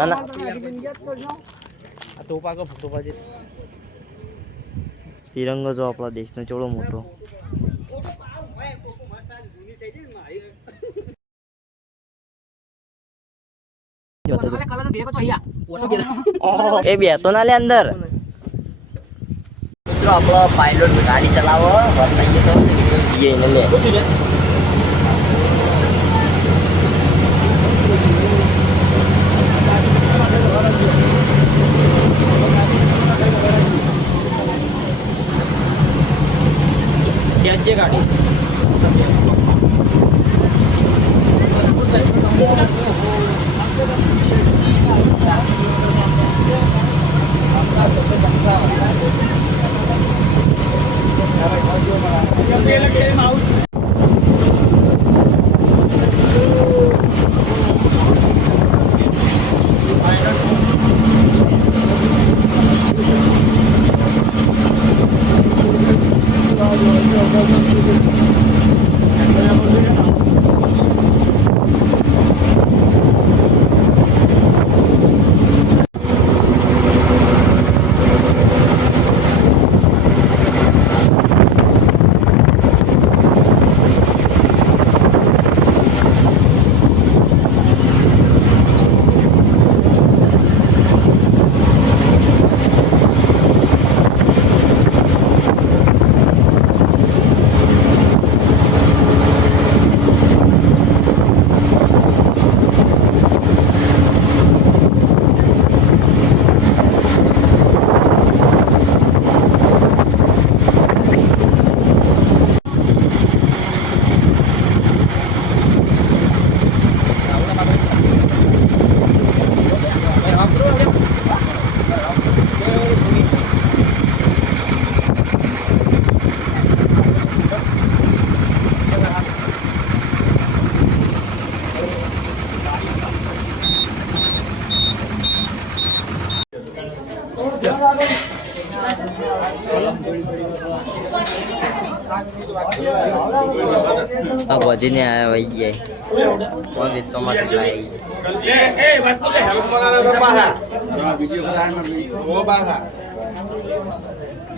ના ના તિરંગો જો આપણા દેશનો ચોળો મોટો એ બે તો ના લે અંદર મિત્રો આપણો પાયલોટ ગાડી ચલાવો વર્તાઈએ તો જઈએ ને લે ગાડી બધી ને આવ્યા વહી ગયા કોણ વેચવા માટે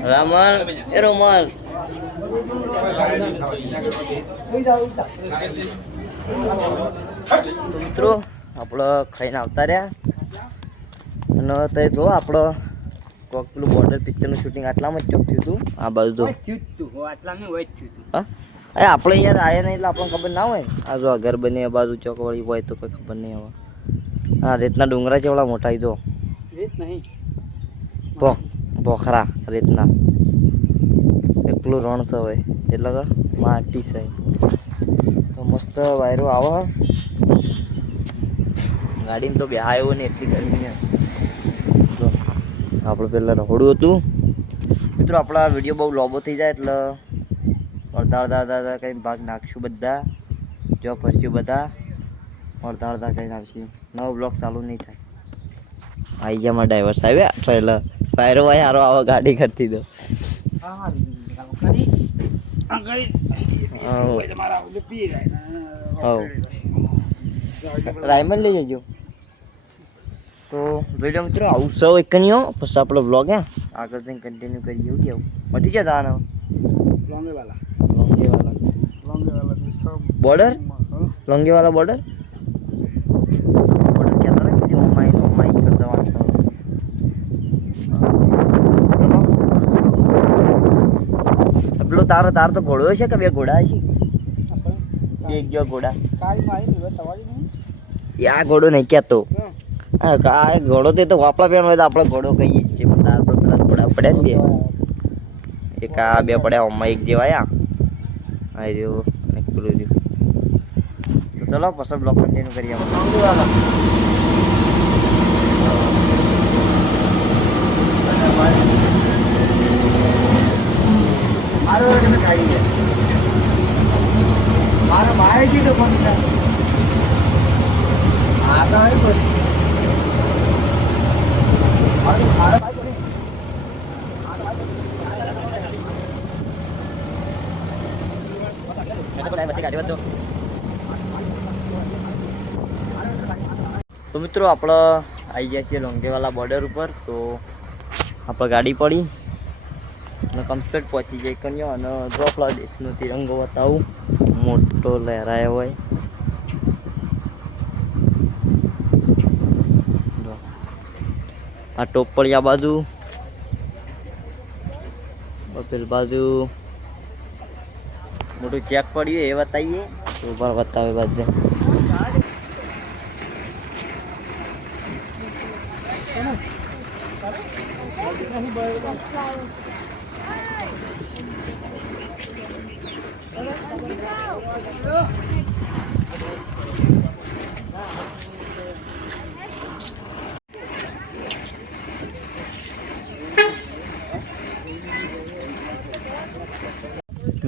રામલ એ રોમલ મિત્રો આપડે ખાઈને આવતા રહ્યા અને તે જો આપણો કોક પેલું બોર્ડર પિક્ચરનું શૂટિંગ આટલામાં જ ચોક થયું હતું આ બાજુ તો હા આપણે યાર આયા નહીં એટલે આપણને ખબર ના હોય આ જો ઘર બને બાજુ ચોકવાળી હોય તો કોઈ ખબર નહીં હવે હા રેતના ડુંગરા જેવડા મોટા તો રેત નહીં પોખરા રેતના એકલું રણ છે હવે એટલે કે માટી છે તો મસ્ત વાયરો આવે ગાડીમાં તો બેહા આવ્યો ને એટલી ગરમી આપણે પહેલાં રહોડું હતું મિત્રો આપણા વિડીયો બહુ લોબો થઈ જાય એટલે અડધા કંઈ ભાગ નાખશું બધા જો ફરશું બધા અડધા કંઈ નાખશું નવો બ્લોગ ચાલુ નહીં થાય આવી ગયા મારા ડ્રાઈવર સાહેબ ટ્રેલર વાયરો ભાઈ સારો આવો ગાડી કરતી દો રાયમન લઈ જજો તો જોઈ લો મિત્રો આવું સૌ એક નહીં હો પછી આપણો વ્લોગ હે આગળ જઈને કન્ટિન્યુ કરીએ એવું કેવું વધી ગયા જવાના લોંગેવાલા બોર્ડર લોંગેવાલા બોર્ડર કહેતા ને પેલી ઓમાઈ કરતા વાંચો પેલો તાર તો ઘોડો છે કે બે ઘોડા છે એક જો ઘોડા આ ઘોડો નહીં કહેતો આ ઘોડો તો વાપડા પહેરવાનો હોય તો આપણે ઘોડો કહીએ જ છીએ પણ તાર પર પેલા ઘોડા પડ્યા ને એક આ બે પડ્યા ઓમાં એક જેવા આ રહ્યો અને પેલું રહ્યું તો ચલો પછી બ્લોગ કન્ટિન્યુ કરીએ મારા ભાઈ છે તો કોણ આગળ તો મિત્રો આપણો આવી ગયા છીએ લોંગેવાલા બોર્ડર ઉપર. તો આપણે ગાડી પડી અને કમ્પ્લીટ પહોંચી જાય કન્યો અને જો આપણા દેશનો તિરંગો બતાવું મોટો લહેરાયો હોય. આ ટોપ પડી આ બાજુ, પેલી બાજુ મોટું ચેક પડ્યું એ બતાવીએ તો પણ બતાવે બધે.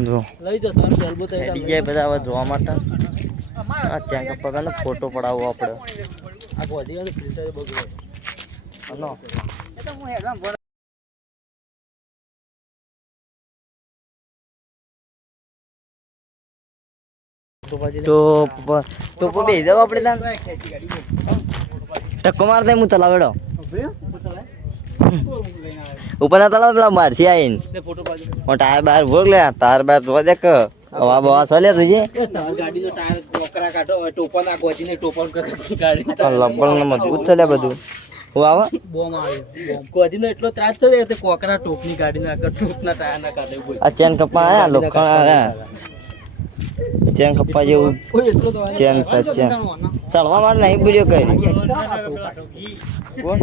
જો લઈ જતો બધા હવે જોવા માટે આ ચેક પગારનો ફોટો પડાવવો આપણે. આ ગોધી ફિલ્ટર બગડે હલો એ તો હું હેરાન તો બે જાવ આપણે ટક્કો માર દે હું ચલાવેડો ઉપર ના તલાવ પેલા મારસી આવીને ટાયર બાર ભોગ લે ટાયર બાર જોવા દે કે હવા બવા ચાલે તુજે લબડ ને મજબૂત ચાલે બધું. હું આવે ગોધીનો એટલો ત્રાસ છે કે કોકરા ટોપની ગાડી ના ટોપના ટાયર ના કાઢે. આ ચેન કપા આયા લોખંડ ચેન કપા જેવું ચેન છે ચેન ચાલવા માટે નહીં બોલ્યો કઈ કોણ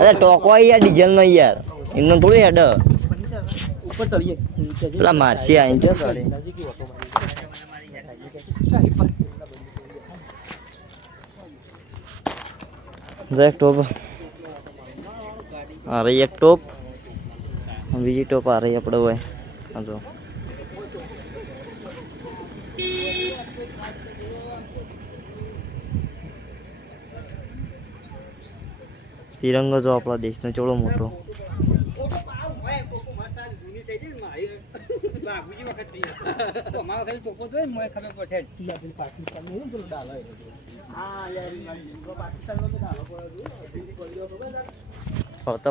અરે ટોકો યાર ડીઝલ નો યાર એમનો થોડું હેડ ઉપર ચડીએ પેલા મારસી આઈ જો એક ટોપ આ રહી એક ટોપ બીજી ટોપ આ રહી આપણે હોય જો તિરંગો જો આપણા દેશનો ચોળો મોટો.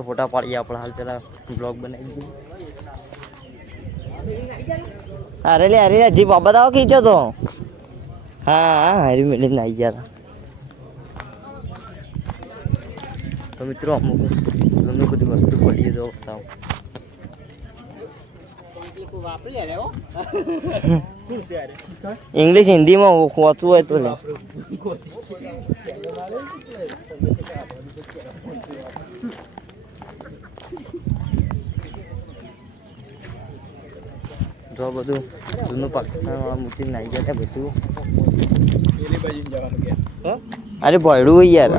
ફોટા પાડીએ આપણે હાલ પેલા બ્લોગ બનાવી દઈએ. અરે લે અરે જી બાબા આવો કીધો તો હા હારી મેળીને આવી ગયા હતા. તો મિત્રો અમુક ઘણી બધી વસ્તુ પડીએ જો બતાવો ઇંગ્લિશ હિન્દીમાં વાંચવું હોય તો લે. જો બધું જૂનું પાકિસ્તાન વાળા મૂકીને આવી ગયા બધું. અરે ભોયડું હોય યાર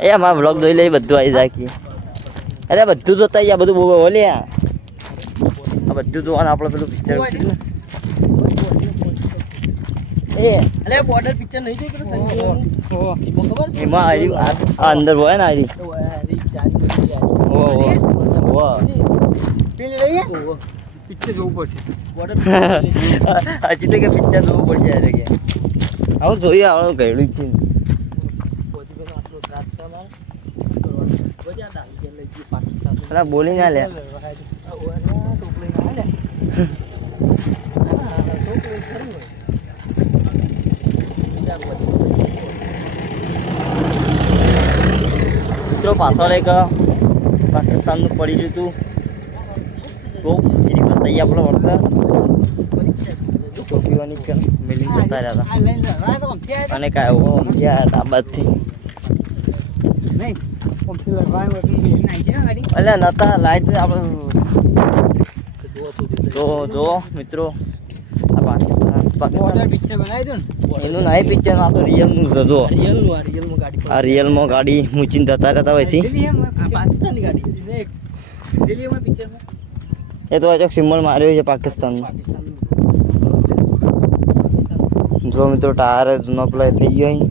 એ અમારા વ્લોગ જોઈ લે બધું આવી જાય. અરે બધું જોતા યાર બધું બહુ બોલે આ બધું જોવાનું આપણે પેલું પિક્ચર એ બોર્ડર પિક્ચર નહીં જોયું એમાં આરી અંદર હોય ને આરી પિક્ચર જોવું પડશે હજી તો કે પિક્ચર જોવું પડશે અરે કે આવું જોઈએ આવડું ગયેલું છે પેલા બોલી ના લે મિત્રો પાછળ એક પાકિસ્તાનનું પડી ગયું હતું તો એની બતાવીએ આપણે વર્તા ટોપીવાની મિલિંગ જતા રહ્યા હતા અને કાંઈ ગયા હતા બાદથી એટલે નતા લાઈટ આપણે તો જો મિત્રો આ પાકિસ્તાન પિક્ચર બનાવી દો ને એનું નહીં પિક્ચર આ તો રિયલનું છે જો આ રિયલમાં ગાડી મૂચીને જતા રહેતા હોય છે પાકિસ્તાનની ગાડી એ તો અચોક સિમ્બોલ માર્યો છે પાકિસ્તાનમાં. જો મિત્રો ટાયર જૂનો પ્લે થઈ ગયો અહીં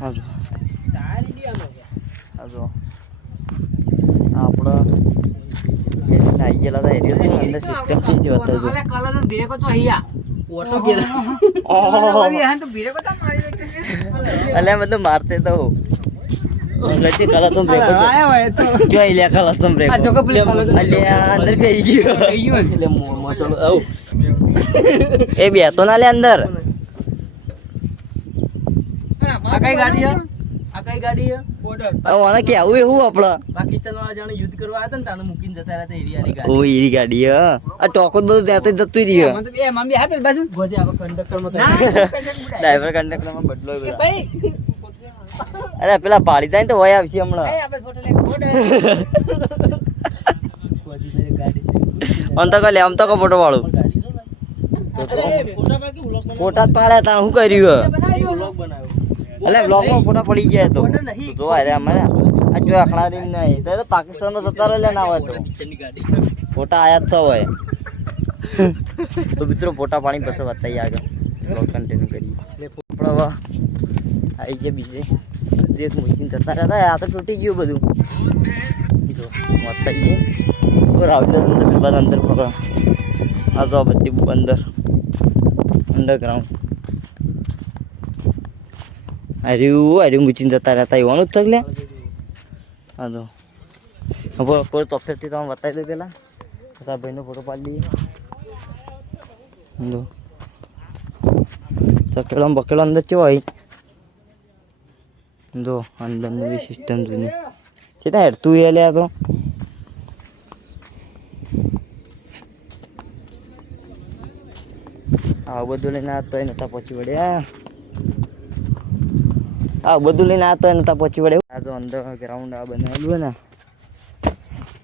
હા જો આપણે આવી ગયેલા હતા એરિયો અંદર સિસ્ટમ ચેન્જ હતો જો અલે બધું મારતે તો લચી કલા તો બ્રેક તો જોઈ લે કલા તો બ્રેક અલે અંદર બેહી ગયો એટલે મો ચલો આવ એ બે તો ના લે અંદર આ કઈ ગાડી હે બોર્ડર ઓને કે આવું એવું આપડા પાકિસ્તાન વાળા જાણે યુદ્ધ કરવા આવ્યા હતા ને તાને મૂકીને જતા રહ્યા એરિયાની ગાડી ઓ ઈરી ગાડી હ આ ટોકો બધું જાતે જતું રહ્યો મને તો એ મમ્મી હાટે બાજુ ગોજે આવા કંડક્ટર માં ડ્રાઈવર કંડક્ટર માં બદલો ભાઈ અરે પેલા પાડી થાય તો હોય આવશે હમણાં આપણે ફોટો લે ફોટો ગોજી મે ગાડી અન તો લે આમ તો કો ફોટો વાળું ફોટા પાડ્યા તા હું કર્યું વ્લોગ બનાવ્યો અલે વ્લોગ માં ફોટા પડી ગયા તો જો અરે અમારે આ જો અખણારી નહીં તો પાકિસ્તાન માં જતા રહે ના હોય તો ફોટા આયા જ હોય તો મિત્રો ફોટા પાણી પછી બતાવી આગળ વ્લોગ કન્ટિન્યુ કરીએ આપણે હવે આવી ગયા બીજે જે મૂકીને જતા રહેતા આ તો તૂટી ગયું બધું જો બતાવીએ રાવલ અંદર બધા અંદર પકડો આ જો બધી અંદર અંડરગ્રાઉન્ડ અરે મૂકીને જતા રહેતા એવાનું જ થગલે હા તો હવે તો ફેરથી તમે બતાવી દો પેલા પછી ભાઈનો ફોટો પાડી દઈએ ચકેડો બકેડો અંદર કેવો હોય જો અંદરની બી સિસ્ટમ જૂની છે ત્યાં હેડતું એ લ્યા તો આવું બધું લઈને આવતો હોય નતા પહોંચી વળ્યા આ બધું લઈને આવતો હોય નતા પહોંચી વળે આ જો અંદર ગ્રાઉન્ડ આ બનાવેલું હોય ને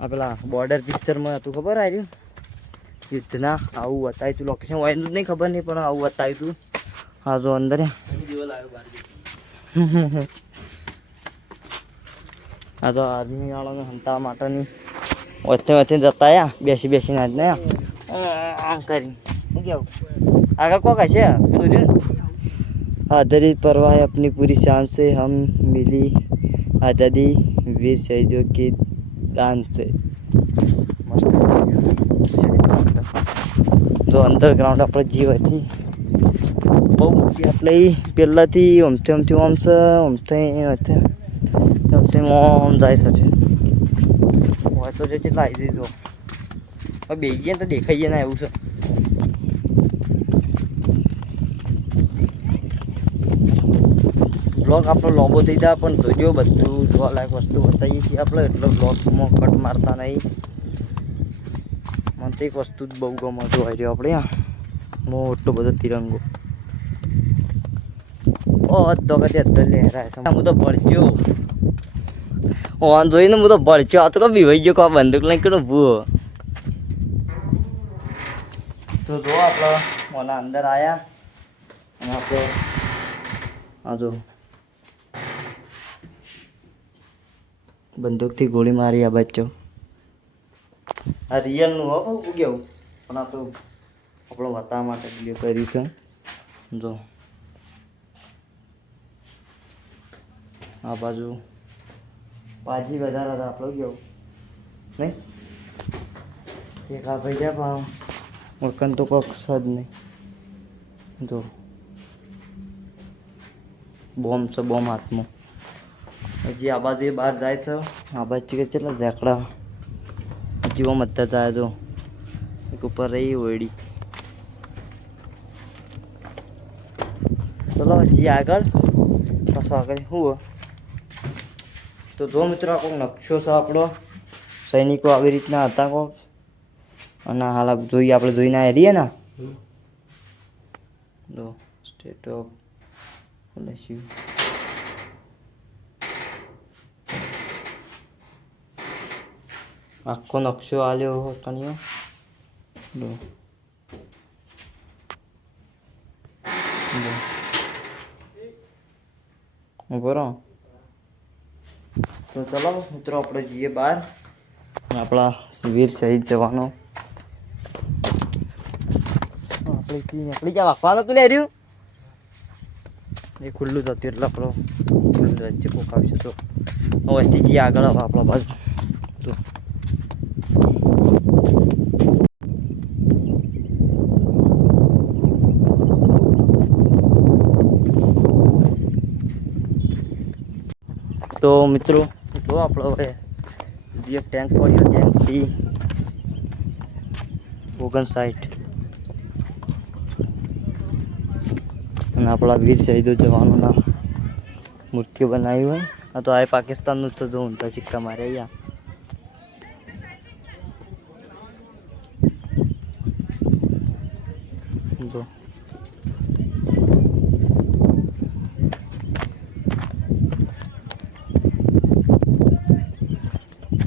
આ પેલા બોર્ડર પિક્ચરમાં હતું ખબર આવ્યું યુદ્ધના આવું બતાવ્યું તું લોકેશન હોય નહીં ખબર નહીં પણ આવું બતાવ્યું તું હા જો અંદર આ જો આર્મી વાળાને હંતાવા માટેની વચ્ચે વચ્ચે જતા આયા બેસીને આજ ને આમ કરીને શું કેવું આગળ કોક હશે પેલું રહ્યું आदरित परवाह है अपनी पूरी शान से हम मिली आज़ादी वीर शहीदों के दान से मस्त जो अंडरग्राउंड આપણે જીવ હતી બહુ મોટી આપણે પહેલાંથી ઓમથી ઓમ છે ઓમથી ઓમ જાય છે હોય તો જે કેટલા આવી દીધો હવે બે ગયા તો દેખાઈએ ના એવું છે બ્લોગ આપણો લોબો થઈ જાય પણ જોજો બધું જોવાલાયક વસ્તુ બતાવીએ છીએ આપણે એટલે બ્લોગમાં કટ મારતા નહીં મને તો એક વસ્તુ જ બહુ ગમે જોવાઈ રહ્યો આપણે મોટો બધો તિરંગો ઓ તો કદી અદ્ધર લહેરાય છે હું તો ભળચ્યો ઓન જોઈને હું તો ભળચ્યો આ તો કઈ બીવાઈ ગયો કા બંદૂક લઈને કેનો ભૂ તો જો આપણે મને અંદર આવ્યા અને આપણે આ જો બંદૂકથી ગોળી મારી આ બચ્ચો આ રિયલનું હો બહુ કેવું પણ આ તો આપણો બતાવવા માટે વિડીયો કર્યું છે જો આ બાજુ પાજી વધારે હતા આપણો કેવું નહીં એક આ ભાઈ જાય પણ ઓળખણ તો કોક જ નહીં જો બોમ્બ છે બોમ્બ હાથમાં હજી આ બાજુ એ બહાર જાય છે આ બાજુ કેટલા ઝેકડા જીવો મધર જાય જો એક ઉપર રહી ઓયડી ચલો હજી આગળ પાછો આગળ શું તો જો મિત્રો આ કોઈક નકશો છે આપણો સૈનિકો આવી રીતના હતા કોક અને હાલ જોઈએ આપણે જોઈને આ રહીએ ને જો સ્ટેટ ઓફ આખો નકશો આલ્યો તણીઓ બરો તો ચલો મિત્રો આપણે જઈએ બહાર આપણા વીર શહીદ જવાનો આપણે નીકળી જા વાગવાનું તું લે રહ્યું એ ખુલ્લું થતું એટલે આપણો રસ્તે કોક આવશે તો વસ્તી જઈએ આગળ હવે આપણો બાજુ તો તો મિત્રો જો આપણો હવે જે ટેન્ક પડ્યો ટેન્કથી 59 અને આપણા વીર શહીદો જવાનોના મૂર્તિઓ બનાવી હોય. આ તો આ પાકિસ્તાનનું તો જો ઊંધા સિક્કા મારે અહીંયા જો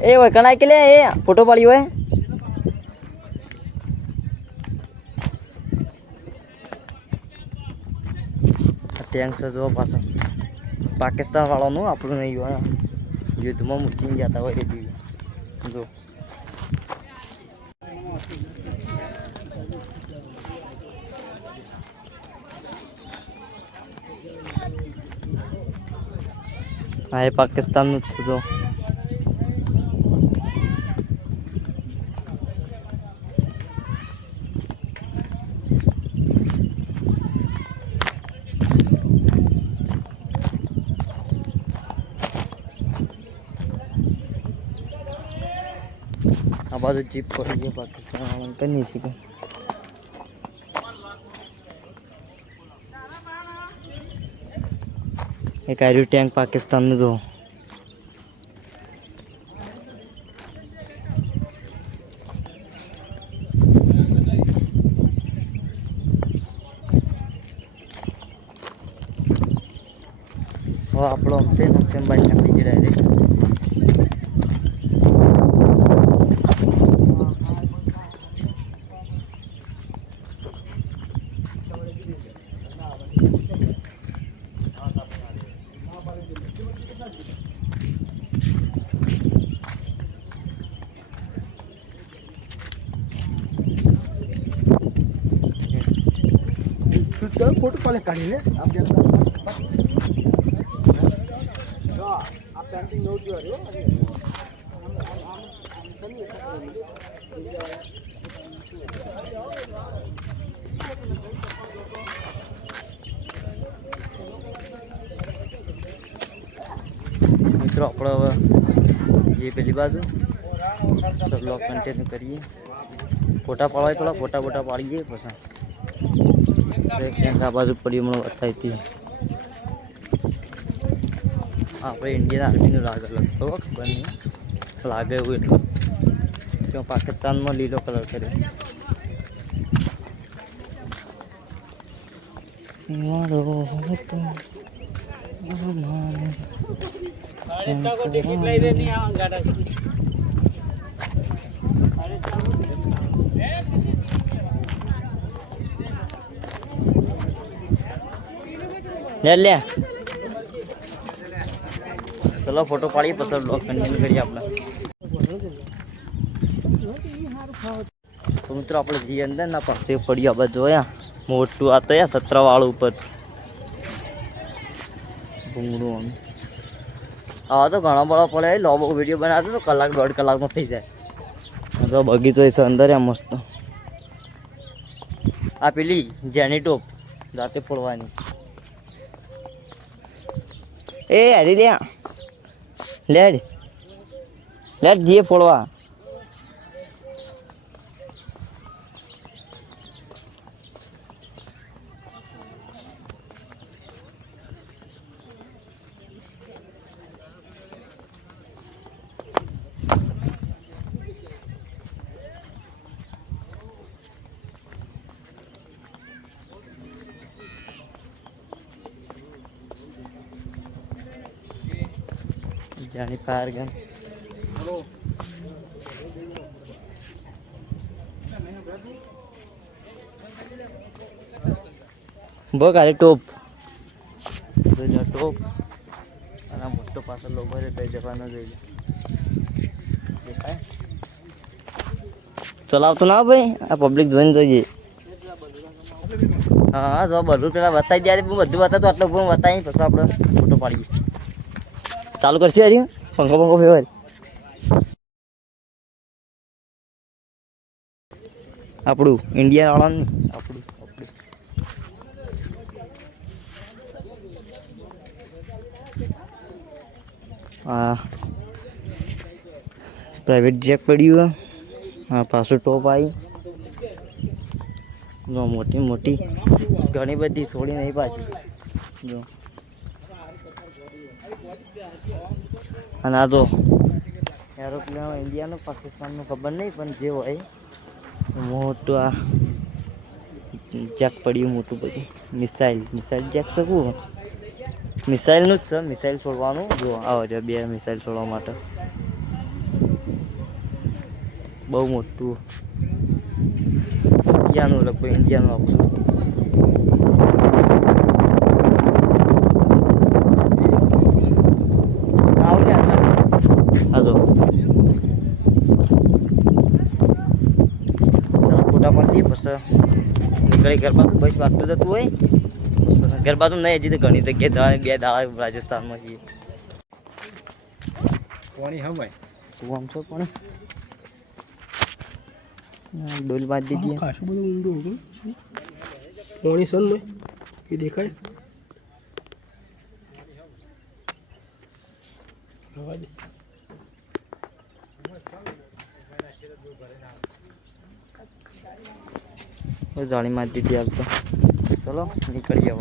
એ હોય કણાય કે લે એ ફોટો પાડ્યો હોય. ટેન્ક છે જો પાછળ પાકિસ્તાન વાળાનું આપણું નહીં હોય યુદ્ધમાં મૂકીને જતા હોય એ જો હા એ પાકિસ્તાનનું જ છે જો આ બાજુ જીપ પડી ગઈ પાકિસ્તાન કની છે એક આર્યું ટેન્ક પાકિસ્તાનનું જો આપણો અંતે બાઈક નીકળી ગઈ ડાયરેક્ટ. फोटो पहले काढ़ी ले आप पेंटिंग नोट जो है મિત્રો આપણે હવે જે પેલી બાજુ બ્લોગ કન્ટિન્યુ કરીએ. ફોટા પાડવા થોડા ફોટા પાડીએ પછી ક્યાંક આ બાજુ પડી મને બતાવી હતી. આપણે ઇન્ડિયન આર્મીનું લાગે લગતો ખબર નહીં લાગે એવું એટલું કે પાકિસ્તાનમાં લીલો કલર કર્યો. લે ચલો ફોટો પાડીએ પછી બ્લોગ કન્ટિન્યુ કરીએ આપણે. તો મિત્રો આપણે જે અંદર ના પાસે પડ્યું આપણે જોયા મોટું આ તો યા 17 વાળું ઉપર ભૂંગળું આવા તો ઘણા બધા પડે લોબો વિડીયો બનાવતો તો કલાક 1.5 કલાકમાં થઈ જાય. તો બગીચો છે અંદર આ મસ્ત. આ પેલી જેની ટોપ જાતે ફોડવાની એ હરી દે લેડ જે ફોડવા જાણી ફાયર ગન બહુ ગાડી ટોપ ટોપ અને મોટો પાછળ લોકો દઈ જવાનો જોઈ ચલાવતો ના ભાઈ આ પબ્લિક જોઈને જોઈએ. હા જો બધું પેલા બતાવી દે બધું બતાવતું આટલું પણ બતાવી પછી આપણે ફોટો પાડીએ. ચાલુ કરશે હરી પંખો ફેરવાય. આપણું ઇન્ડિયા વાળાનું આપણું હા પ્રાઇવેટ જેક પડ્યું હા પાછું ટોપ આવી જો મોટી મોટી ઘણી બધી થોડી નહીં પાછી જો અને આ તો એરોપ્લેન ઇન્ડિયાનું પાકિસ્તાનનું ખબર નહીં પણ જે હોય મોટું આ જેક પડ્યું મોટું બધું મિસાઇલ જેક શકું મિસાઇલનું જ છે મિસાઇલ છોડવાનું જો આવે છે 2 મિસાઇલ છોડવા માટે બહુ મોટું ઇન્ડિયાનું લગભગ ઇન્ડિયાનું આપણું હા તો ચાલો ફોટા પાડીએ પછી નીકળી ગરબા બસ વાગતું જતું હોય ગરબા તો નહીં હજી તો ઘણી જગ્યાએ 2 દાડા રાજસ્થાનમાં છીએ પાણી હા ભાઈ શું આમ છો પણ ડોલ બાંધી દીધી ખાસું બધું ઊંડું હતું પાણી સન ને એ દેખાય રવા દે જાળી મારી દીધી આપ તો ચલો નીકળી જાવ